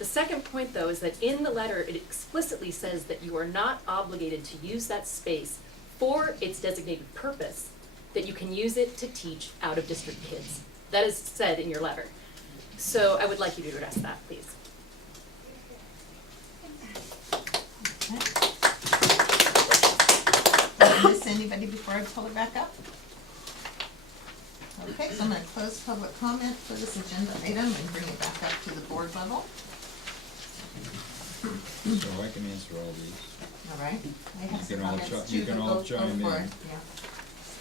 The second point, though, is that in the letter, it explicitly says that you are not obligated to use that space for its designated purpose, that you can use it to teach out-of-district kids. That is said in your letter. So I would like you to address that, please. Did I miss anybody before I pull it back up? Okay, so I'm gonna close public comment for this agenda item and bring it back up to the board level. So I can answer all these. All right, I have You some can all comments chi- too, you can but all go chime for in. it, yeah.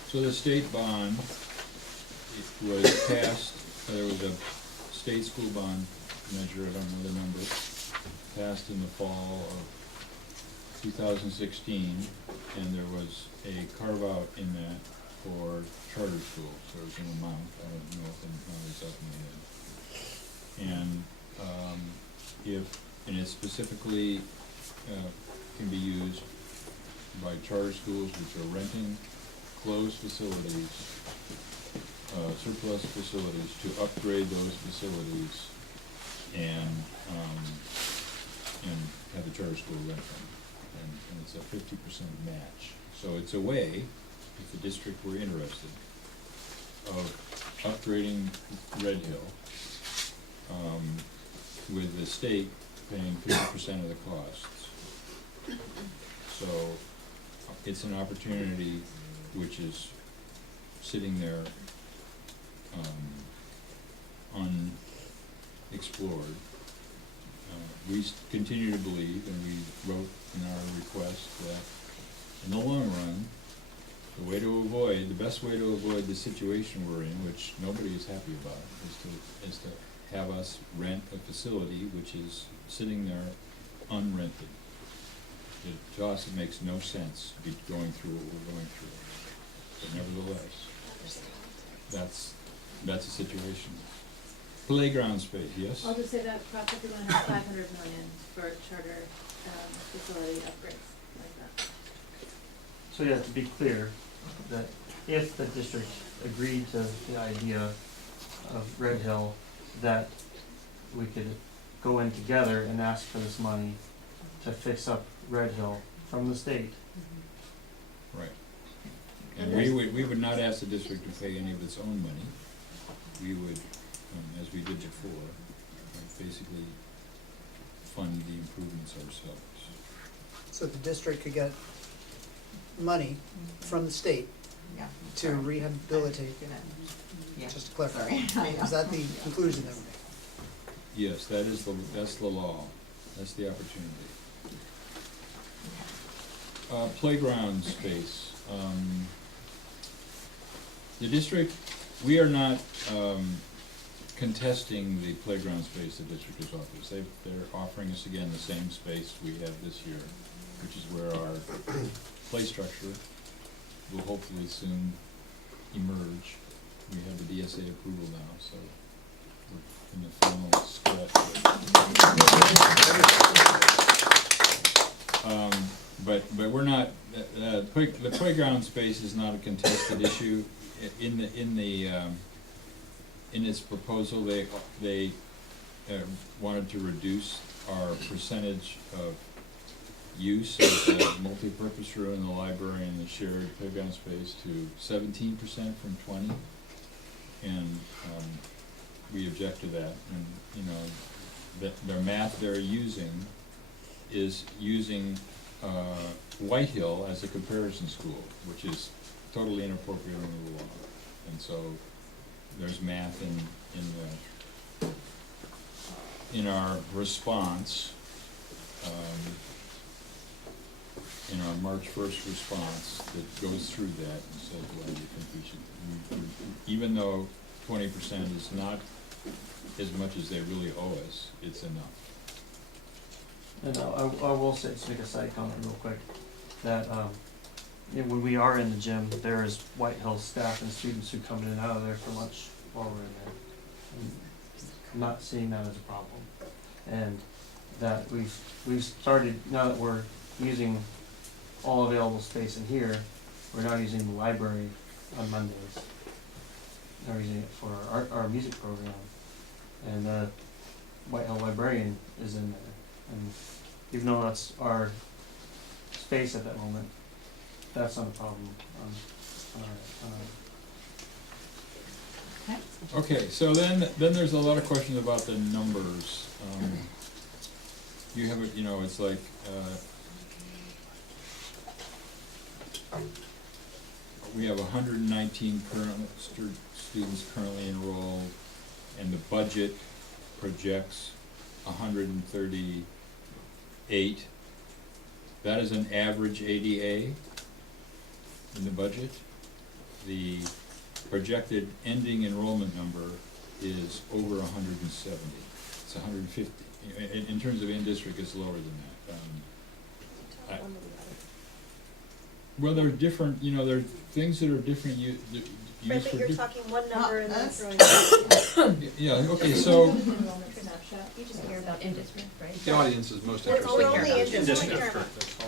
So the state bond, it was passed, there was a state school bond measure, I don't know the number, passed in the fall of 2016, and there was a carve-out in that for charter schools. There was an amount, I don't know if the amount is up in my head. And and it specifically can be used by charter schools which are renting closed facilities, surplus facilities, to upgrade those facilities and have the charter school rent them. And it's a 50% match. So it's a way, if the district were interested, of upgrading Red Hill, with the state paying 50% of the costs. So it's an opportunity which is sitting there unexplored. We continue to believe, and we wrote in our request, that in the long run, the best way to avoid the situation we're in, which nobody is happy about, is to have us rent a facility which is sitting there unrented. To us, it makes no sense to be going through what we're going through. But nevertheless, that's the situation. Playground space, yes? I'll just say that probably gonna have 500 million for charter facility upgrades like that. So yeah, to be clear, that if the district agreed to the idea of Red Hill, that we could go in together and ask for this money to fix up Red Hill from the state. Right. And we would not ask the district to pay any of its own money. We would, as we did before, basically fund the improvements ourselves. So the district could get money from the state Yeah. to Sorry. rehabilitate, Yeah. just to clarify. Sorry. I know. Is that the conclusion that we're making? Yes, that's the law. That's the opportunity. Playground space. The district, we are not contesting the playground space the district is offering. They're offering us again the same space we have this year, which is where our play structure will hopefully soon emerge. We have the DSA approval now, so we're in the final stretch. But we're not. The playground space is not a contested issue. In its proposal, they wanted to reduce our percentage of use of the multi-purpose room in the library and the shared playground space to 17% from 20%, and we object to that. And the math they're using is using White Hill as a comparison school, which is totally inappropriate under the law. And so there's math in our response, in our March 1st response, that goes through that and says, well, you think we should, even though 20% is not as much as they really owe us, it's enough. And I will say, just make a side comment real quick, that when we are in the gym, there is White Hill staff and students who come in and out of there for lunch while we're in there. And I'm not seeing that as a problem. And that we've started, now that we're using all available space in here, we're now using the library on Mondays. We're using it for our music program. And White Hill Librarian is in there. And even though that's our space at that moment, that's not a problem on our Okay, so then there's a lot of questions about the numbers. You have it, you know, it's like, we have 119 current students currently enrolled, and the budget projects 138. That is an average ADA in the budget. The projected ending enrollment number is over 170. It's 150. In terms of in-district, it's lower than that. Well, there are different, you know, there are things that are different used Right, for but you're different. talking one number and then us. throwing it. Yeah, okay, so, Enrollment snapshot. You just care about in-district, right? The audience is most We're interested. only in district.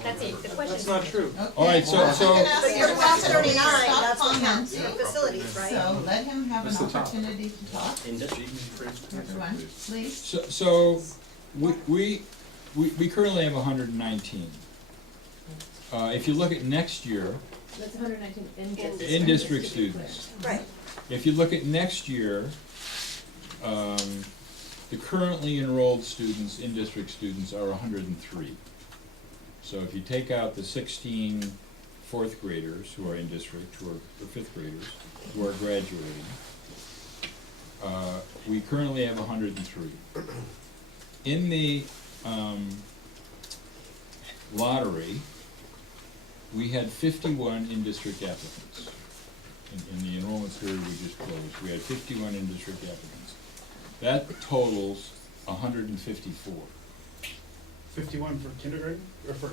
That's it, the question. That's not true. all right, so, Okay, so, I'm gonna ask But you're the class question. 39, Stop that's what counts commenting. for facilities, right? So let him have an That's the top. opportunity to talk. Industry. Everyone, please. so, we currently have 119. If you look at next year, That's 119 in-district. in-district students. Right. If you look at next year, the currently enrolled students, in-district students, are 103. So if you take out the 16 fourth graders who are in district, or fifth graders, who are graduating, we currently have 103. In the lottery, we had 51 in-district applicants. In the enrollment period we just closed, we had 51 in-district applicants. That totals 154. 51 for kindergarten, or for?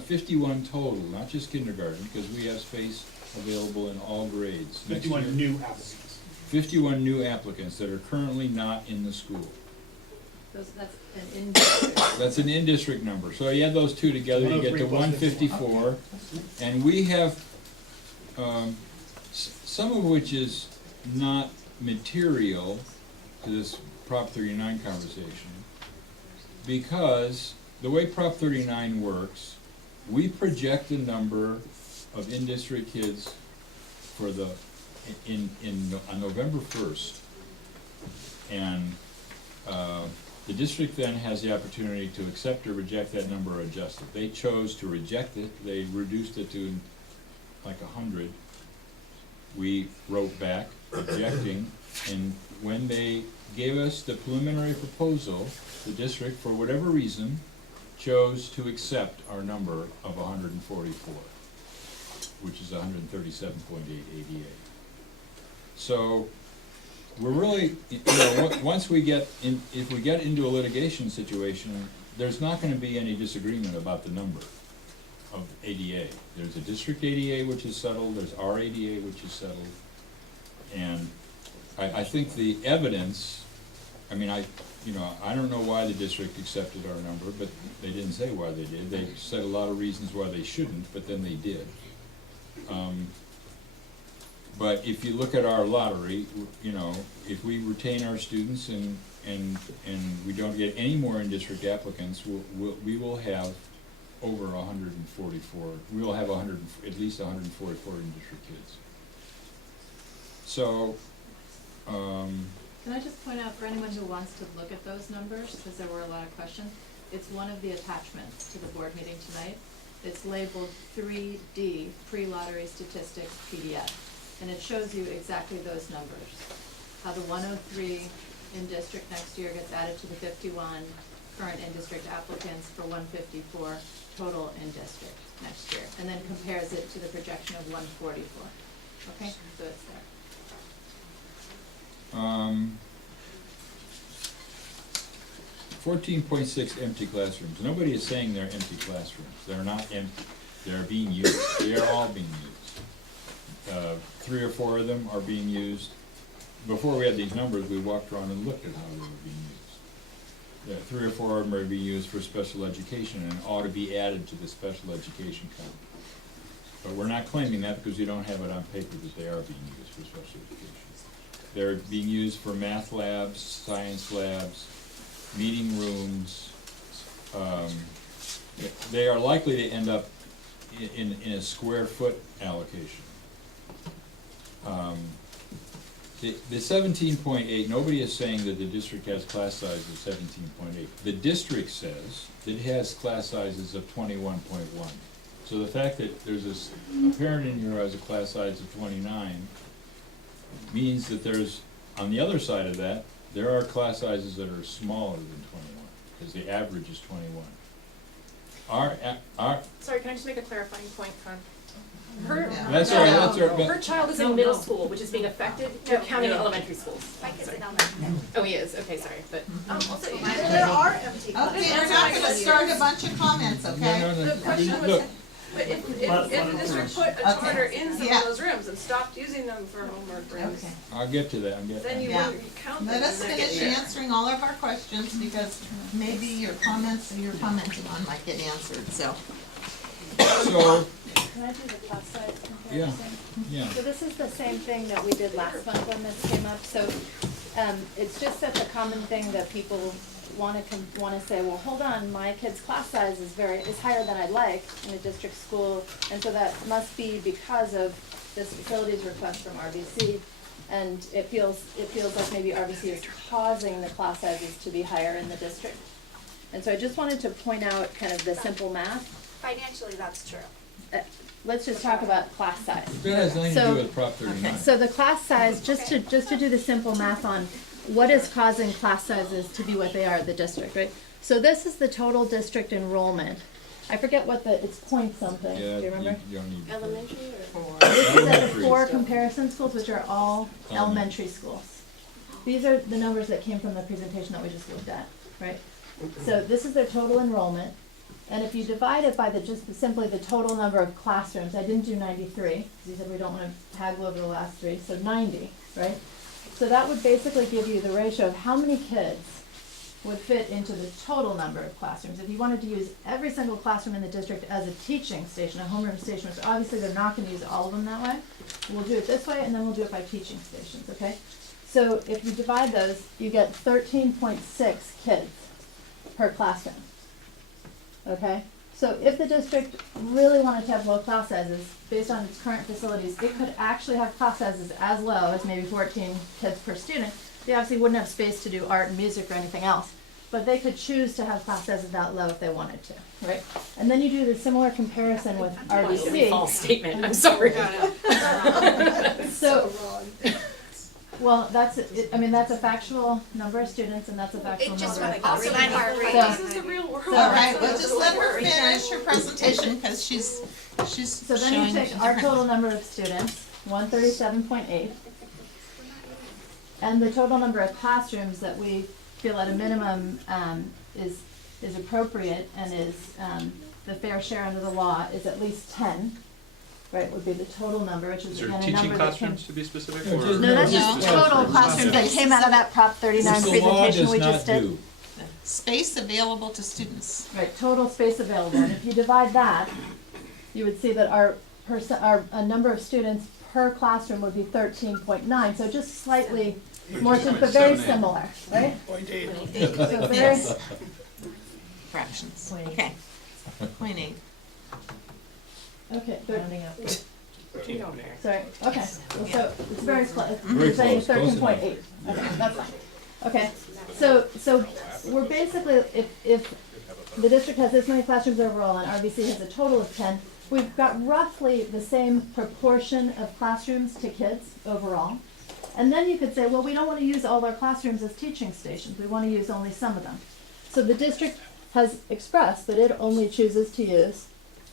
51 total, not just kindergarten, because we have space available in all grades. Next 51 year, new applicants. 51 new applicants that are currently not in the school. That's an in-district. That's an in-district number, so you add those two together, you get to 103 154. And we have, some of which is not material to this Prop 39 conversation, because the way Prop 39 works, we project the number of in-district kids for the, on November 1st. And the district then has the opportunity to accept or reject that number or adjust it. They chose to reject it, they reduced it to like 100. We wrote back objecting, and when they gave us the preliminary proposal, the district, for whatever reason, chose to accept our number of 144, which is 137.8 ADA. So we're really, you know, once we get in, if we get into a litigation situation, there's not gonna be any disagreement about the number of ADA. There's a district ADA which is settled, there's our ADA which is settled. And I think the evidence, I mean, I don't know why the district accepted our number, but they didn't say why they did. They said a lot of reasons why they shouldn't, but then they did. But if you look at our lottery, you know, if we retain our students and we don't get any more in-district applicants, we will have over 144. We will have at least 144 in-district kids. So, Can I just point out for anyone who wants to look at those numbers, because there were a lot of questions, it's one of the attachments to the board meeting tonight. It's labeled 3D, pre-lottery statistics PDF, and it shows you exactly those numbers. How the 103 in district next year gets added to the 51 current in-district applicants for 154 total in district next year, and then compares it to the projection of 144. Okay, so it's there. 14.6 empty classrooms. Nobody is saying they're empty classrooms. They're not empty. They're being used. They are all being used. 3 or 4 of them are being used. Before we had these numbers, we walked around and looked at how they were being used. 3 or 4 of them are being used for special education and ought to be added to the special education count. But we're not claiming that because we don't have it on paper that they are being used for special education. They're being used for math labs, science labs, meeting rooms. They are likely to end up in a square foot allocation. The 17.8, nobody is saying that the district has class size of 17.8. The district says that it has class sizes of 21.1. So the fact that there's a parent in here who has a class size of 29 means that there's, on the other side of that, there are class sizes that are smaller than 21, because the average is 21. Sorry, can I just make a clarifying point, Con? Her, Yeah. That's all right, that's all right, her but child is in middle school, which is being affected, you're counting elementary schools. My kid's Sorry. in elementary. Oh, he is, okay, sorry, but, also, Well, there are empty. Okay, we're not gonna start a bunch of comments, okay? no, The question was, look, but if the district put a Okay. charter in some Yeah. of those rooms and stopped using them for homework rooms, Okay. I'll get to that, then you Yeah. wouldn't count them Let us in that finish year. answering all of our questions, because maybe your comments that you're commenting on might get answered, so. so, Can I do the class size yeah, comparison? yeah. So this is the same thing that we did last month when this came up, so, it's just such a common thing that people wanna say, well, hold on, my kid's class size is higher than I'd like in a district school, and so that must be because of this facilities request from RBC, and it feels like maybe RBC is causing the class sizes to be higher in the district. And so I just wanted to point out kind of the simple math. Financially, that's true. Let's just talk about class size. That has nothing to So- do with Prop 39. So the class size, just to do the simple math on what is causing class sizes to be what they are at the district, right? So this is the total district enrollment. I forget what it's point something, do Yeah, you remember? you don't need. elementary or? This is at the Elementary. 4 comparison schools, which are all Elementary. elementary schools. These are the numbers that came from the presentation that we just looked at, right? So this is their total enrollment, and if you divide it by simply the total number of classrooms, I didn't do 93, because you said we don't wanna haggle over the last 3, so 90, right? So that would basically give you the ratio of how many kids would fit into the total number of classrooms. If you wanted to use every single classroom in the district as a teaching station, a homeroom station, which obviously they're not gonna use all of them that way, we'll do it this way, and then we'll do it by teaching stations, okay? So if you divide those, you get 13.6 kids per classroom, okay? So if the district really wanted to have low class sizes, based on its current facilities, it could actually have class sizes as low as maybe 14 kids per student. They obviously wouldn't have space to do art and music or anything else, but they could choose to have class sizes that low if they wanted to, right? And then you do the similar comparison with RBC. False statement, I'm sorry. So, well, that's a factual number of students, and that's a factual It just number went of also classrooms. my heart rate. This is the real world. All right, we'll just let her finish her presentation, because she's So then you showing take our different- total number of students, 137.8, and the total number of classrooms that we feel at a minimum is appropriate and is the fair share under the law is at least 10, right, would be the total number, which is Is there again a teaching number that came. classrooms to be specific, Yeah, or? just- No, that's No. just total classrooms that came out of that Prop 39 Which the law presentation does we not just did. do. space available to students. Right, total space available, and if you divide that, you would see that our number of students per classroom would be 13.9, so just slightly more, but very similar, right? So very, Fractions, okay. 0.8. okay, Rounding up. sorry, okay, well, so it's very close, Very you're saying close, close 13.8, okay, that's fine. Okay, so we're basically, if the district has this many classrooms overall and RBC has a total of 10, we've got roughly the same proportion of classrooms to kids overall. And then you could say, well, we don't want to use all our classrooms as teaching stations, we want to use only some of them. So the district has expressed that it only chooses to use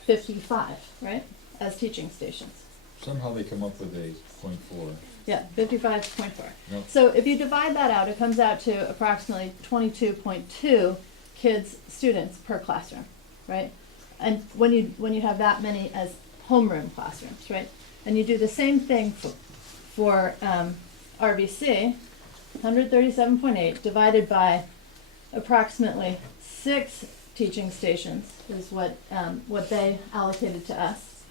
55, right, as teaching stations. Somehow they come up with a 0.4. Yeah, 55.4. Yep. So if you divide that out, it comes out to approximately 22.2 students per classroom, right? And when you have that many as homeroom classrooms, right? And you do the same thing for RBC, 137.8 divided by approximately 6 teaching stations is what they allocated to us.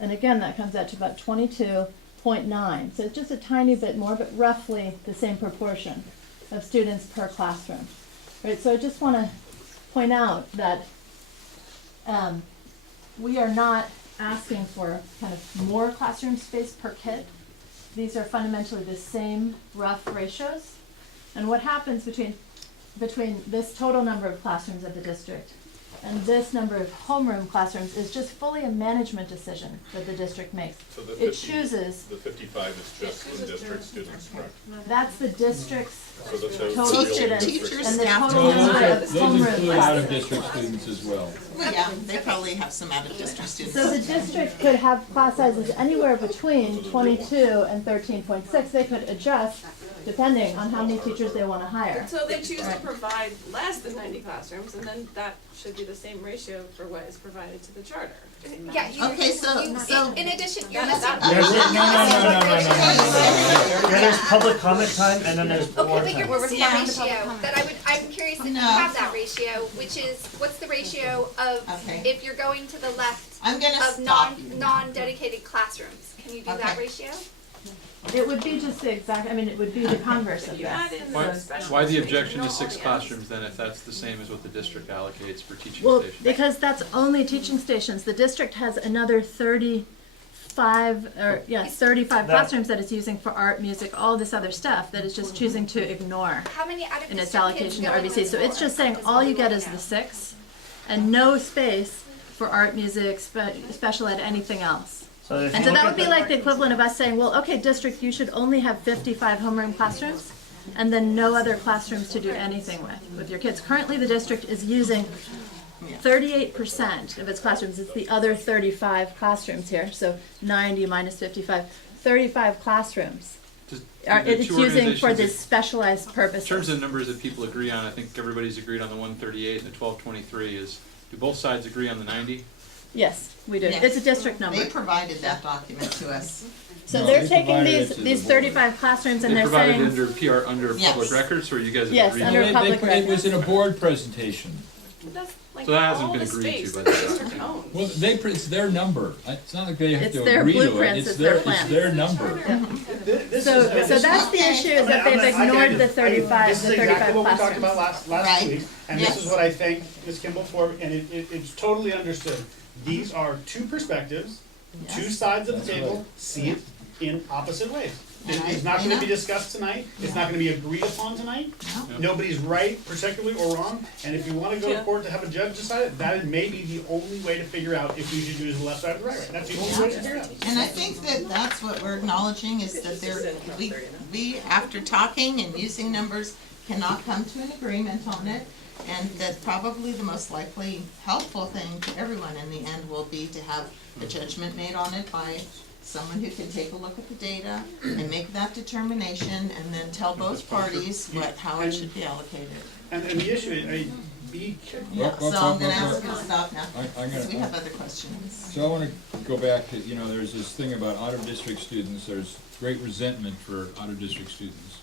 And again, that comes out to about 22 0.9, so it's just a tiny bit more, but roughly the same proportion of students per classroom. Right, so I just want to point out that we are not asking for kind of more classroom space per kid. These are fundamentally the same rough ratios. And what happens between this total number of classrooms at the district and this number of homeroom classrooms is just fully a management decision that the district makes. So the It 50 chooses, The 55 is just the district students, correct? that's the district's So the total real students Teachers, and the staff, total No, number of those homeroom include classes. out-of-district students as well. Well, yeah, they probably have some out-of-district students. So the district could have class sizes anywhere between 22 and 13.6. They could adjust depending on how many teachers they want to hire. Until they choose to Right. provide less than 90 classrooms, and then that should be the same ratio for what is provided to the charter. Yeah, you, Okay, so- in addition, you're That's missing. not- Yeah, there's public comment time and then there's Okay, board but you're time. missing the ratio, I'm curious if you No. have that ratio, which is, what's the ratio of, Okay. if you're going to the left I'm gonna of stop you. non-dedicated classrooms, can you do that Okay. ratio? It would be just the exact, I mean, it would be the converse of You add this. in Why, the special why the space, objection you to know 6 all the classrooms then, if that's the same as what the district allocates for teaching Well, stations? because that's only teaching stations. The district has another 35 That- classrooms that it's using for art, music, all this other stuff that it's just choosing to ignore How many out of in its district kids allocation to go in RBC. with So it's school? just saying Is all what you we get wanna is know. the 6 and no space for art, music, special ed, anything else. So if And you so look that at would be the- like the equivalent of us saying, well, okay, district, you should only have 55 homeroom classrooms and then no other classrooms to do anything with your kids. Currently, the district is using 38% of its classrooms. It's the other 35 classrooms here, so 90 minus 55, 35 classrooms. Does- Are, do the it's two using for organizations- this specialized In purposes. terms of numbers that people agree on, I think everybody's agreed on the 138 and the 1223 is, do both sides agree on the 90? Yes, we do. Yes. It's a district number. They provided that document to us. So No, they're they taking provided these it to the these board. 35 classrooms and They they're provided saying, it under PR, under Yes. public records, or you guys have Yes, agreed? under on it? public It was in a board presentation. That's like So that hasn't all been the agreed to space by that the the district district. owns. Well, it's their number. It's not like they have It's to their agree to it. blueprints, it's their plans. It's their number. so that's the issue is that they've ignored the 35 This is exactly what we talked classrooms. about last Right. week, and this Yes. is what I thank Ms. Kimball for, and it's totally understood. These are two perspectives, two Yes. sides of the That's table, right. see it in opposite ways. And I It's not agree gonna be now. discussed tonight, it's not gonna be agreed upon tonight. No? Nobody's right particularly or wrong, and if you wanna go to Yeah. court to have a judge decide it, that may be the only way to figure out if we should use the left side or the right side. That's the only way to figure it out. And I think that that's what we're acknowledging is that we, after talking and using numbers, cannot come to an agreement on it. And that probably the most likely helpful thing to everyone in the end will be to have a judgment made on it by someone who can take a look at the data and make that determination and then tell both parties how it should be allocated. And the issue is, be Yeah, so I'm gonna ask you to stop now, I'm because we gonna, have other questions. so I wanna go back to, there's this thing about out-of-district students, there's great resentment for out-of-district students.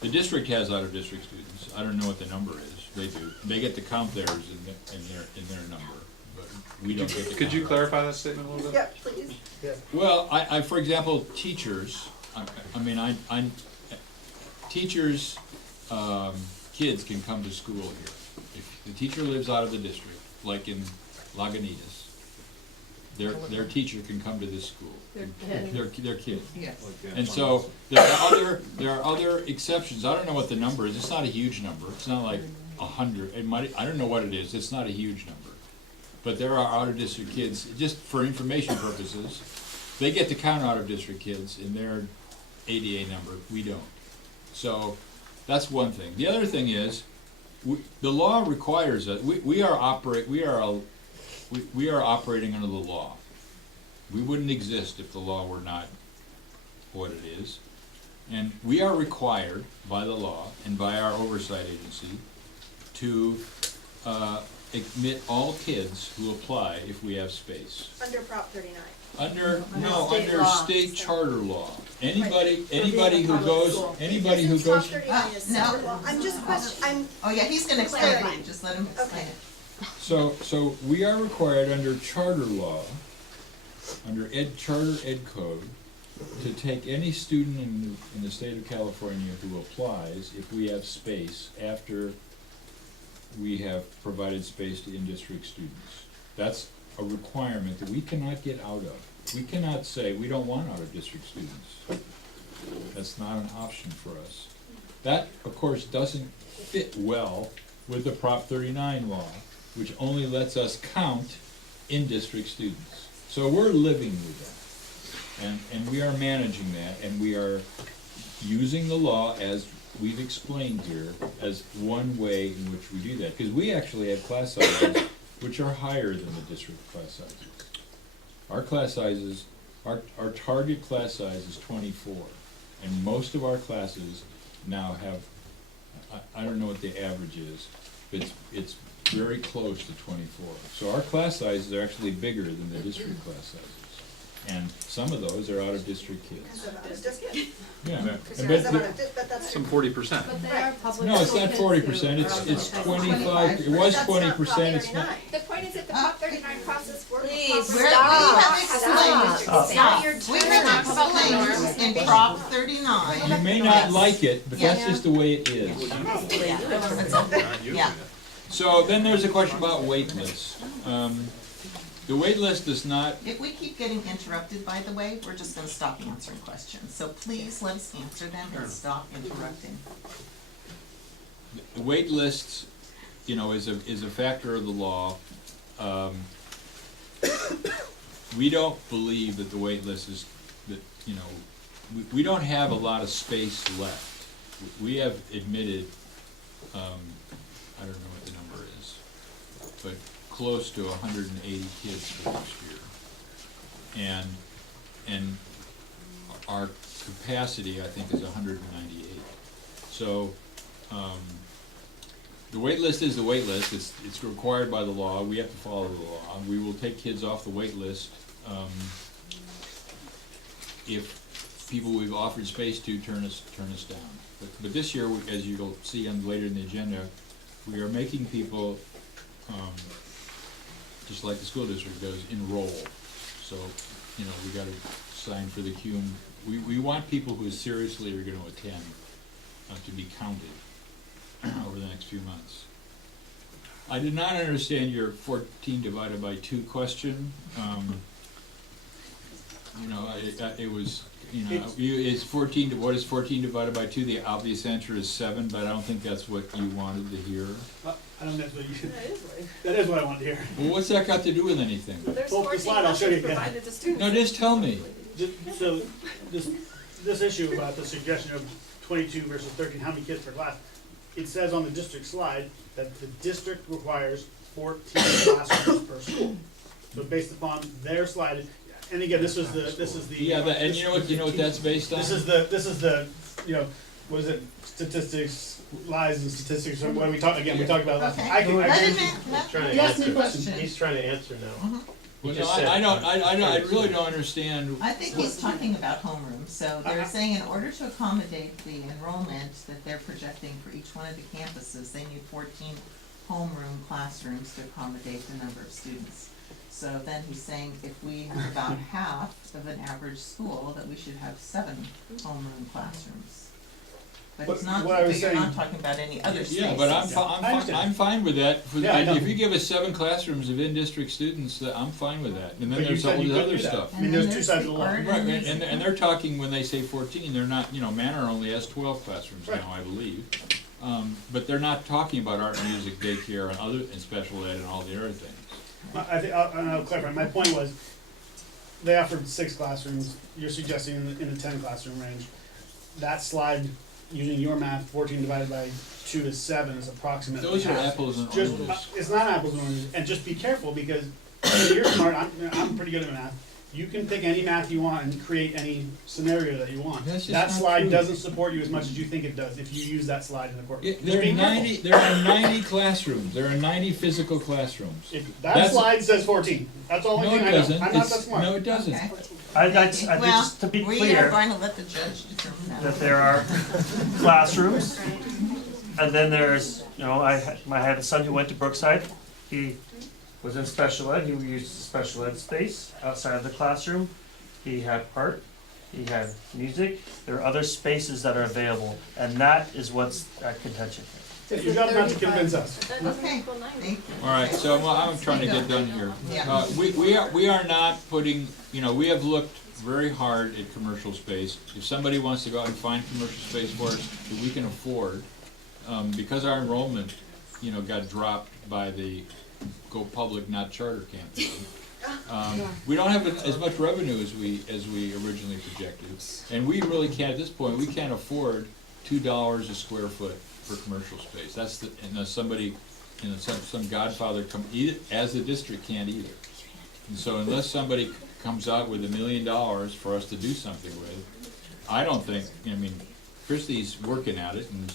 The district has out-of-district students, I don't know what the number is, they do, they get to count theirs in their number, but we don't get to count. Could you clarify that statement a little bit? Yep, please. Well, I, for example, teachers, teachers, kids can come to school here. If the teacher lives out of the district, like in Lagunitas, their teacher can come to this school. Their kid. Yes. And so, there are other exceptions, I don't know what the number is, it's not a huge number, it's not like 100, I don't know what it is, it's not a huge number. But there are out-of-district kids, just for information purposes, they get to count out-of-district kids in their ADA number, we don't. So, that's one thing. The other thing is, the law requires us, we are operating under the law. We wouldn't exist if the law were not what it is. And we are required by the law and by our oversight agency to admit all kids who apply if we have space. Under Prop 39. Under state law. state charter law. Anybody who goes, Prop 39 is no. separate law. I'm just Oh, yeah, he's gonna explain it, just let him explain Okay. it. so we are required under charter law under charter ed code, to take any student in the state of California who applies, if we have space, after we have provided space to in-district students. That's a requirement that we cannot get out of. We cannot say we don't want out-of-district students. That's not an option for us. That, of course, doesn't fit well with the Prop 39 law, which only lets us count in-district students. So we're living with that. And we are managing that, and we are using the law, as we've explained here, as one way in which we do that. Because we actually have class sizes which are higher than the district class sizes. Our class sizes, our target class size is 24. And most of our classes now have, I don't know what the average is, but it's very close to 24. So our class sizes are actually bigger than the district class sizes. And some of those are out-of-district kids. Yeah. Some 40%. But they are public No, it's school not kids 40%, who it's are- 25, it was 20%, it's not. The point is that the Prop 39 process works. Please, proper we stop. have explained, Stop. we have explained in Prop 39. You may not like it, but that's just the way it is. Yeah. So then there's a question about wait lists. The wait list does not, If we keep getting interrupted, by the way, we're just gonna stop answering questions. So please let us answer them and stop interrupting. the wait lists, you know, is a factor of the law. We don't believe that the wait list is, that, you know, we don't have a lot of space left. We have admitted, I don't know what the number is, but close to 180 kids for next year. And our capacity, I think, is 198. So, the wait list is the wait list. It's required by the law. We have to follow the law. We will take kids off the wait list if people we've offered space to turn us down. But this year, as you'll see later in the agenda, we are making people, just like the school district does, enroll. So, you know, we gotta sign for the CUME. We want people who seriously are gonna attend to be counted over the next few months. I did not understand your 14 divided by 2 question. You know, it was, you know, it's 14, what is 14 divided by 2? The obvious answer is 7, but I don't think that's what you wanted to hear. I don't know if that's what you, That is what. that is what I want to hear. Well, what's that got to do with anything? There's Pull up the 14 slide, I'll show you lessons again. provided to students. No, just tell me. So, this issue about the suggestion of 22 versus 13, how many kids per class, it says on the district slide that the district requires 14 classrooms per school. So based upon their slide, and again, this is the. Yeah, and you know what that's based on? This is the, you know, what is it, statistics, lies and statistics, or what we talked about last time. I Okay. Let him He's trying to Yes, answer. question. He's trying to answer now. Mhm. He Well, just no, said- I really don't understand. I think he's talking about homeroom, so they're saying in order to accommodate the enrollment that they're projecting for each one of the campuses, they need 14 homeroom classrooms to accommodate the number of students. So then he's saying if we have about half of an average school, that we should have 7 homeroom classrooms. But it's not, what I was but you're saying- not talking about any other spaces. Yeah, but I understand. I'm fine with that. Yeah, I know. If you give us 7 classrooms of in-district students, I'm fine with that. And then But you there's all said you this couldn't other do that. stuff. I mean, there's two sides of the law. Right, Right, and they're talking, when they say 14, they're not, you know, Manor only has 12 classrooms Right. now, I believe. But they're not talking about art and music, daycare, and special ed and all the other things. I think, I'll clarify, my point was, they offered 6 classrooms, you're suggesting in the 10 classroom range. That slide, using your math, 14 divided by 2 is 7 is approximately Those are half. apples and Just, oranges. it's not apples and oranges, and just be careful, because you're smart, I'm pretty good at math. You can pick any math you want and create any scenario that you want. That's just That not slide true. doesn't support you as much as you think it does, if you use that slide in the court. Just There are be careful. 90, there are 90 classrooms, there are 90 physical classrooms. If that That's- slide says 14, that's the only No, thing it I know, doesn't. I'm not that It's- smart. No, it doesn't. Okay. I think Well, just to be we are clear, going to let the judge determine that. that there are classrooms, and then there's, you know, I had a son who went to Brookside. He was in special ed, he used the special ed space outside of the classroom. He had art, he had music, there are other spaces that are available, and that is what's at contention here. Your job not to convince us. That doesn't Okay. equal 90. Thank you. All right, so I'm trying to get done here. Yeah. We are not putting, we have looked very hard at commercial space. If somebody wants to go out and find commercial space for us that we can afford, because our enrollment, got dropped by the go public, not charter campus. We don't have as much revenue as we originally projected, and we really can't, at this point, we can't afford $2 a square foot for commercial space. That's unless somebody, some godfather as the district can't either. And so unless somebody comes out with $1 million for us to do something with, I don't think, Christie's working at it, and,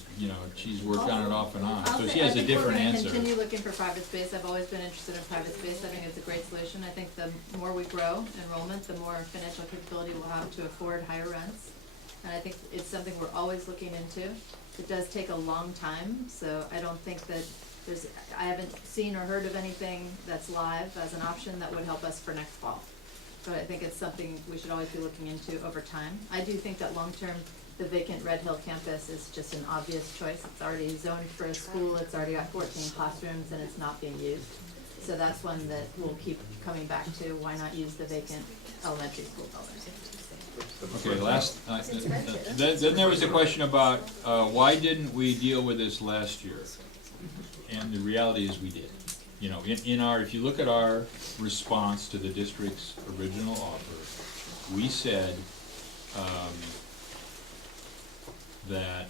she's worked on it off and on, so she has a different I think we're answer. gonna continue looking for private space. I've always been interested in private space. I think it's a great solution. I think the more we grow enrollment, the more financial capability we'll have to afford higher rents. And I think it's something we're always looking into. It does take a long time, so I don't think that I haven't seen or heard of anything that's live as an option that would help us for next fall. But I think it's something we should always be looking into over time. I do think that long-term, the vacant Red Hill campus is just an obvious choice. It's already zoned for a school, it's already got 14 classrooms, and it's not being used. So that's one that we'll keep coming back to. Why not use the vacant elementary school building? Okay, then there was a question about, why didn't we deal with this last year? And the reality is we did. If you look at our response to the district's original offer, we said, that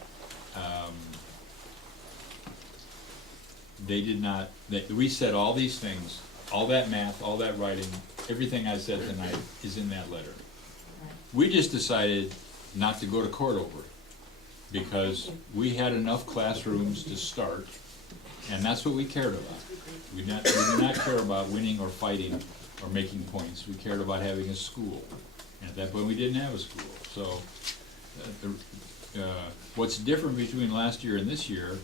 they did not, that we said all these things, all that math, all that writing, everything I said tonight is in that letter. We just decided not to go to court over it, because we had enough classrooms to start, and that's what we cared about. We did not care about winning or fighting or making points. We cared about having a school, and at that point we didn't have a school. So what's different between last year and this year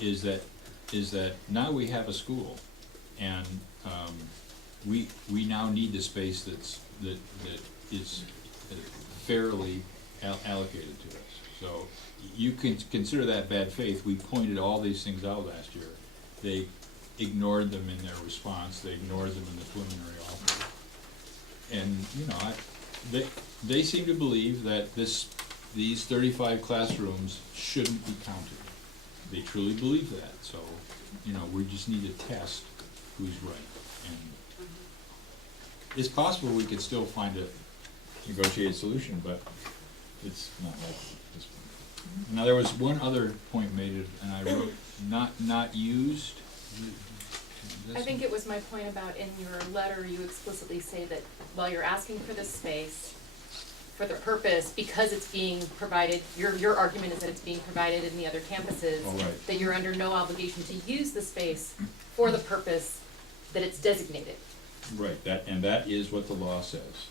is that now we have a school, and we now need the space that is fairly allocated to us. So you can consider that bad faith. We pointed all these things out last year. They ignored them in their response. They ignored them in the preliminary offer. And they seem to believe that these 35 classrooms shouldn't be counted. They truly believe that. So, we just need to test who's right. And it's possible we could still find a negotiated solution, but it's not like this point. Now, there was one other point made, and I wrote not used. I think it was my point about in your letter, you explicitly say that while you're asking for this space, for the purpose, because it's being provided, your argument is that it's being provided in the other campuses, that you're under no obligation to use the space for the purpose that it's designated. Right, that is what the law says.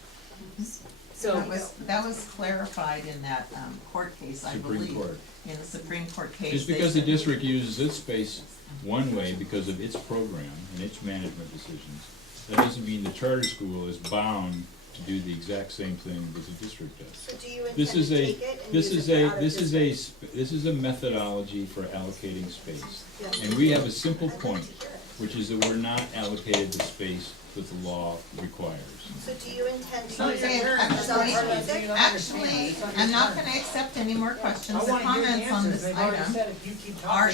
So That was clarified in that court case, I believe. Supreme Court. In the Supreme Court case. Just because the district uses its space one way because of its program and its management decisions, that doesn't mean the charter school is bound to do the exact same thing that the district does. So do you intend This is to a, take it and this use is it a, for this is a, out-of-district? this is a methodology for allocating space. And we have a simple point, which is that we're not allocated the space that the law requires. So do you intend to So use it Dan, for actually, I'm not gonna accept any more questions or comments on this item. Our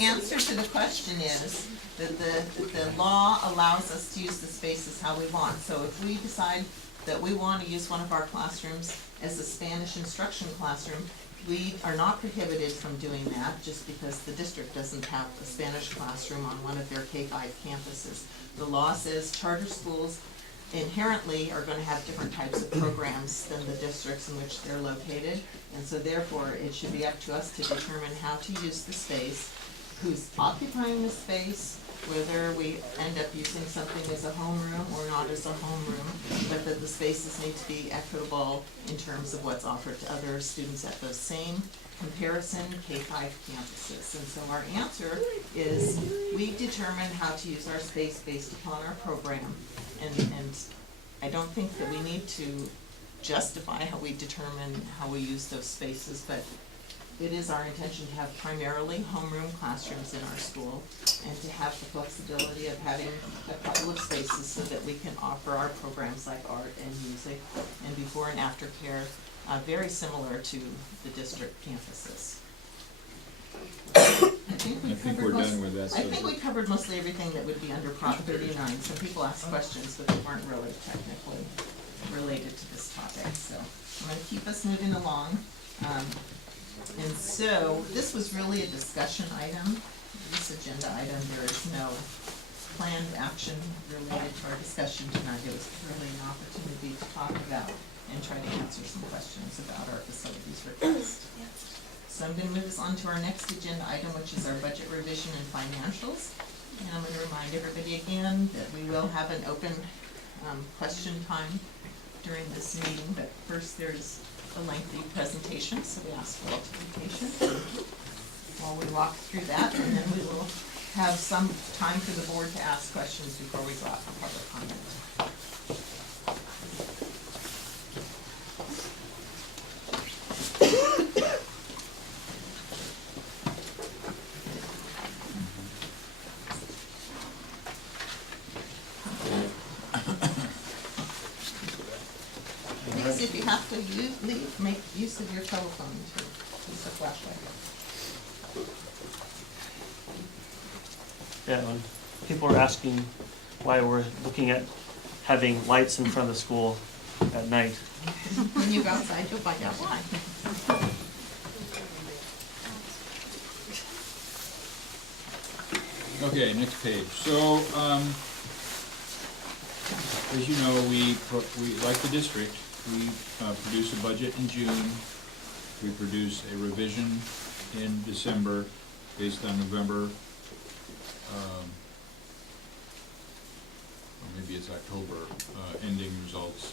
answer to the question is that the law allows us to use the spaces how we want. So if we decide that we wanna use one of our classrooms as a Spanish instruction classroom, we are not prohibited from doing that just because the district doesn't have a Spanish classroom on one of their K-5 campuses. The law says charter schools inherently are gonna have different types of programs than the districts in which they're located. And so therefore, it should be up to us to determine how to use the space, who's occupying the space, whether we end up using something as a homeroom or not as a homeroom, but that the spaces need to be equitable in terms of what's offered to other students at those same comparison K-5 campuses. And so our answer is we determine how to use our space based upon our program. And I don't think that we need to justify how we determine how we use those spaces, but it is our intention to have primarily homeroom classrooms in our school and to have the flexibility of having a couple of spaces so that we can offer our programs like art and music and before and after care, very similar to the district campuses. I think we're done with that I think we covered mostly everything that would be under Prop 39. Some people asked questions, but they weren't really technically related to this topic. So I'm going to keep us moving along. And so this was really a discussion item. This agenda item, there is no planned action related to our discussion tonight. It was really an opportunity to talk about and try to answer some questions about our facilities request. So I'm going to move us on to our next agenda item, which is our budget revision and financials. And I'm going to remind everybody again that we will have an open question time during this meeting, but first there's a lengthy presentation, so we ask for all to be patient while we walk through that, and then we will have some time for the board to ask questions before we go out for public comment. Please, if you have to leave, make use of your telephone to use the flashlight. Yeah, when people are asking why we're looking at having lights in front of the school at night. When you go outside, you'll find out why. Okay, next page. So, as you know, we like the district, we produce a budget in June. We produce a revision in December based on November, or maybe it's October, ending results.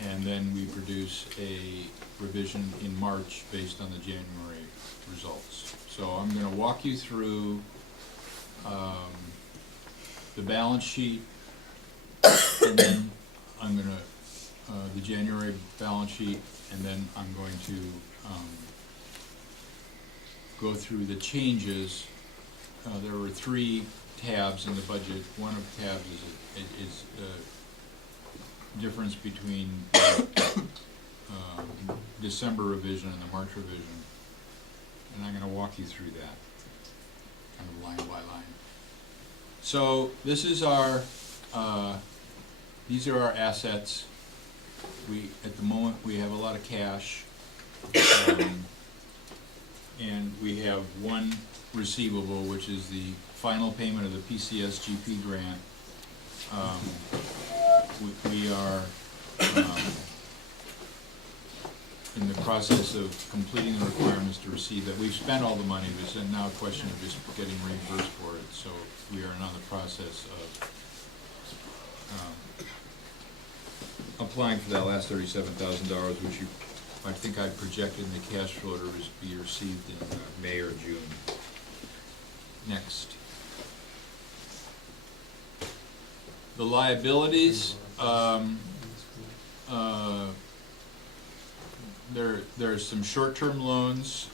And then we produce a revision in March based on the January results. So I'm gonna walk you through the balance sheet, and then I'm gonna, the January balance sheet, and then I'm going to go through the changes. There were 3 tabs in the budget. One of the tabs is difference between December revision and the March revision, and I'm going to walk you through that, kind of line by line. So this is our, these are our assets. At the moment, we have a lot of cash, and we have one receivable, which is the final payment of the PCSGP grant. We are in the process of completing the requirements to receive that. We've spent all the money, but it's now a question of just getting reimbursed for it. So we are now in the process of applying for that last $37,000, which I think I projected in the cash flow to be received in May or June. Next. The liabilities, there's some short-term loans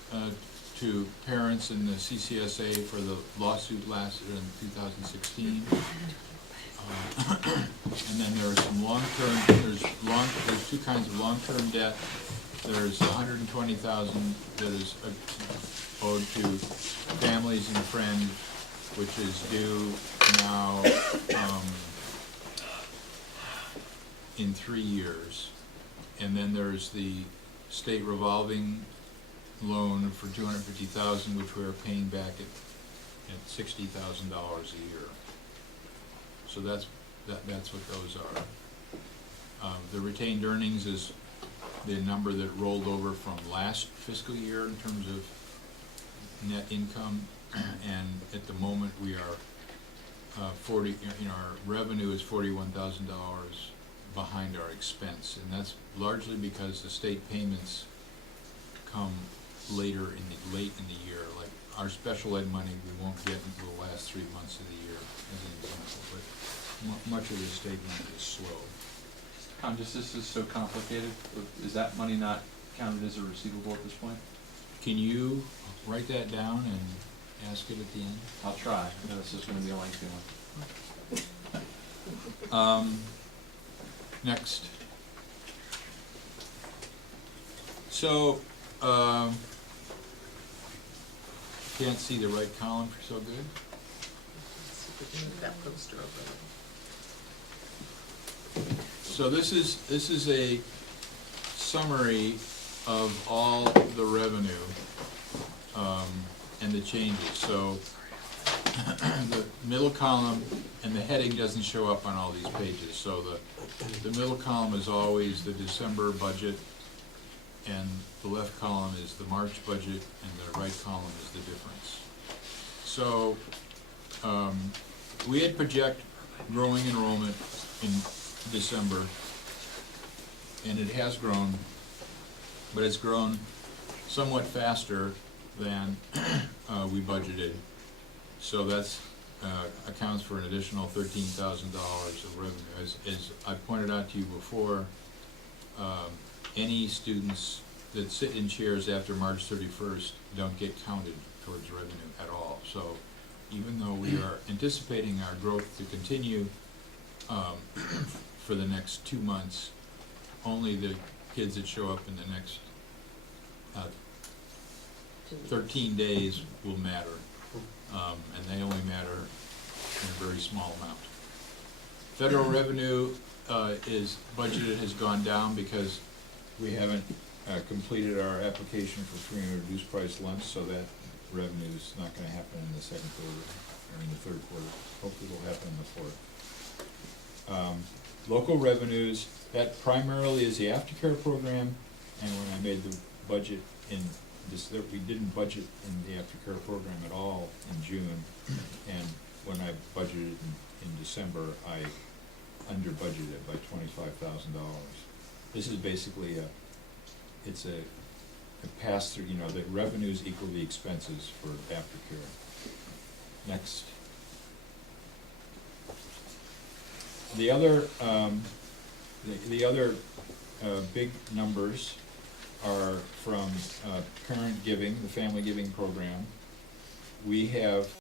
to parents in the CCSA for the lawsuit lasted in 2016. And then there are some long-term, there's 2 kinds of long-term debt. There's $120,000 that is owed to families and friends, which is due now in 3 years. And then there's the state revolving loan for $250,000, which we are paying back at $60,000 a year. So that's what those are. The retained earnings is the number that rolled over from last fiscal year in terms of net income, and at the moment we are our revenue is $41,000 behind our expense, and that's largely because the state payments come late in the year. Like our special ed money, we won't get until the last 3 months of the year, as an example, but much of the state money is slow. Just this is so complicated, is that money not counted as a receivable at this point? Can you write that down and ask it at the end? I'll try, I know this is gonna be a lengthy one. Next. So, can't see the right column so good. That poster over So this is a summary of all the revenue, and the changes. So the middle column and the heading doesn't show up on all these pages. So the middle column is always the December budget, and the left column is the March budget, and the right column is the difference. So we had project growing enrollment in December, and it has grown, but it's grown somewhat faster than we budgeted. So that's accounts for an additional $13,000 of revenue. As I pointed out to you before, any students that sit in chairs after March 31st don't get counted towards revenue at all. So even though we are anticipating our growth to continue for the next 2 months, only the kids that show up in the next 13 days will matter, and they only matter in a very small amount. Federal revenue is budgeted has gone down because we haven't completed our application for free and reduced price lunch, so that revenue is not going to happen in the second quarter or in the third quarter. Hopefully it will happen in the fourth. Local revenues, that primarily is the aftercare program, and when I made the budget in this, we didn't budget in the aftercare program at all in June, and when I budgeted in December, I under budgeted by $25,000. This is basically it's a pass-through, the revenues equal the expenses for aftercare. Next. The other big numbers are from parent giving, the family giving program. We have